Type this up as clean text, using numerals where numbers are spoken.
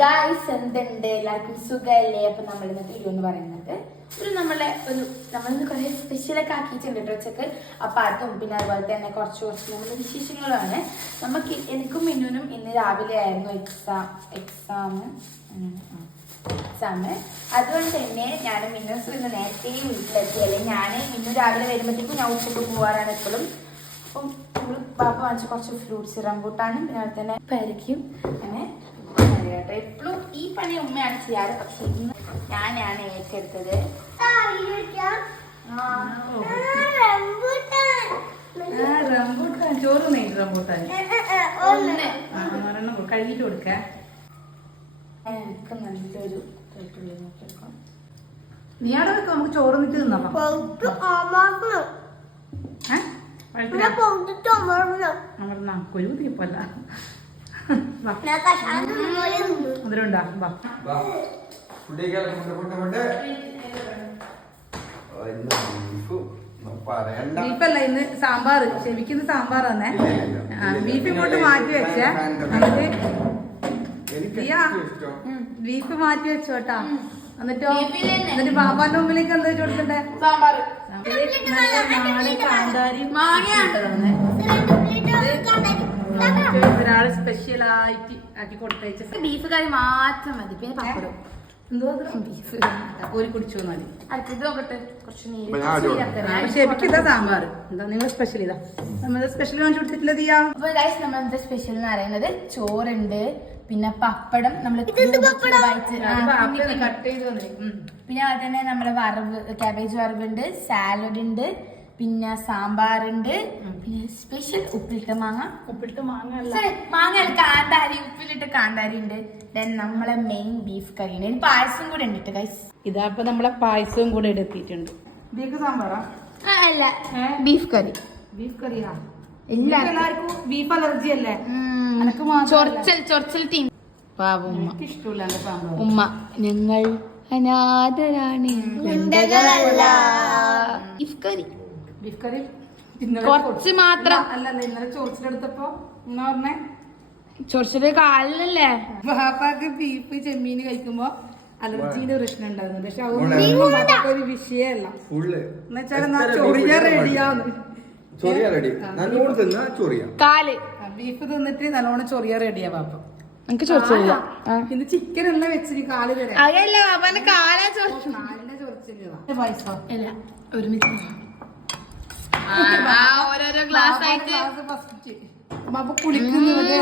Guys എന്തുണ്ട് എല്ലാവർക്കും സുഖമല്ലേ? അപ്പൊ നമ്മൾ ഇന്നത്തെ വീഡിയോ എന്ന് പറയുന്നത് നമ്മളിന്ന് കുറെ സ്പെഷ്യലൊക്കെ ആക്കിയിട്ടുണ്ട് കേട്ടോ ഉച്ചക്ക്. അപ്പൊ അതും പിന്നെ അതുപോലെ തന്നെ കുറച്ച് നമ്മുടെ വിശേഷങ്ങളുമാണ്. എനിക്കും മിന്നുനും ഇന്ന് രാവിലെ ആയിരുന്നു എക്സാം. അതുകൊണ്ട് തന്നെ ഞാനും മിന്നൂസും ഇന്ന് നേരത്തെ വീട്ടിലെത്തി. അല്ലെങ്കിൽ മിന്നു രാവിലെ വരുമ്പോഴത്തേക്കും ഞാൻ ഉച്ചക്ക് പോകാറാണ് എപ്പോഴും. അപ്പം നമ്മൾ പാപ്പ വാങ്ങിച്ച കുറച്ച് ഫ്രൂട്ട്സ് റംബൂട്ടാനും പിന്നെ അതുപോലെ തന്നെ പേരയ്ക്കും അങ്ങനെ കേട്ടോ. എപ്പോഴും ഈ പണി ഉമ്മയാണ് ചെയ്യാറ്, പക്ഷെ ഇന്ന് ഞാനാണ് ഏറ്റെടുത്തത്. റംബൂട്ടാൻ ചോറ് നെയ്ത് റംബൂട്ടാൻ കഴുകിട്ട് കൊടുക്ക. എനിക്ക് നല്ലൊരു നീ അവിടെ വെക്ക, നമുക്ക് ചോറ് നിട്ട് തിന്നാം. കൊരു തീപ്പല്ല അതിലുണ്ടാ. ബീഫല്ല ഇന്ന് സാമ്പാർ, ചെവിക്കുന്ന സാമ്പാർ തന്നെ. ബീഫ് ഇങ്ങോട്ട് മാറ്റി വെച്ചേ, എന്നിട്ട് ബീഫ് മാറ്റി വെച്ചോട്ടാ. എന്നിട്ടോ ബാബാന്റെ മുമ്പിലേക്ക് എന്താ കൊടുക്കണ്ടേ? സാമ്പാർ ഒരാള് സ്പെഷ്യൽ ആയിട്ട് ആക്കി കൊടുത്തയച്ച ബീഫ് കറി മാത്രം മതി. പിന്നെ പപ്പടം എന്തോ ബീഫ് കോരി കുടിച്ചു മതി. അടുത്തത് നോക്കട്ടെ, കുറച്ച് ഷെബിക്കിതാ സാമ്പാർ. എന്താ നിങ്ങൾ സ്പെഷ്യൽ ഇതാ നമ്മള് സ്പെഷ്യൽ വാങ്ങിച്ചു കൊടുത്തിട്ടില്ല ദിയാ. അപ്പൊ ഗൈസ് നമ്മളെന്താ സ്പെഷ്യൽ എന്ന് പറയുന്നത് ചോറുണ്ട്, പിന്നെ പപ്പടം നമ്മള് കട്ട് ചെയ്ത് പിന്നെ അതുപോലെ തന്നെ നമ്മള് ക്യാബേജ് വറവുണ്ട്, സാലഡ് ഉണ്ട്, പിന്നെ സാമ്പാറുണ്ട്, പിന്നെ സ്പെഷ്യൽ ഉപ്പിലിട്ട മാങ്ങ കാന്താരി, ഉപ്പിലിട്ട കാന്താരി ഉണ്ട്. ദെൻ നമ്മളെ മെയിൻ ബീഫ് കറി ഉണ്ട്. പായസം കൂടെ ഉണ്ട് ഗൈസ്. ഇതാ ഇപ്പൊ നമ്മളെ പായസവും കൂടെ എടുത്തിട്ടുണ്ട്. ബീഫ് സാമ്പാറാ അല്ല ബീഫ് കറി. ബീഫ് കറിയാ എല്ലാവർക്കും ബീഫ് അലർജി അല്ലേ? ചൊറച്ചൽ ടീം ഇഷ്ടമില്ല ഉമ്മ. ഞങ്ങൾ അനാഥരാണ്, ബീഫ് കറി ബീഫ് കറി കുറച്ച് മാത്രം. അല്ലല്ല ഇന്നലെ ചോറിച്ചെടുത്തപ്പോ എന്നാ പറഞ്ഞേ, ചൊറച്ചല് കാലിനല്ലേ. പാപ്പാക്ക് ബീഫ് ചെമ്മീൻ കഴിക്കുമ്പോ അലർജിന്റെ പ്രശ്നം ഉണ്ടായിരുന്നു. പക്ഷെ അതൊന്നും ഒരു വിഷയമല്ല. എന്നുവെച്ചാൽ ചൊറിയ റെഡിയാന്ന്. കാല് ബീഫ് തിന്നിട്ട് നല്ലോണം ചൊറിയ റെഡിയാ പാപ്പ. എനിക്ക് ചൊറിച്ചില്ല. ഇന്ന് ചിക്കൻ എല്ലാം വെച്ചിട്ട് കാല് തരാം. അതല്ല പാപ്പാന്റെ കാലാ ചൊറിച്ചില്ല. കാലിന്റെ ചൊറിച്ചില്ല പായസം അല്ല ഒരുമിച്ച് ഓരോരോ ഗ്ലാസ് ആയിട്ട് ഫസ്റ്റ് കുളിക്കുന്നത്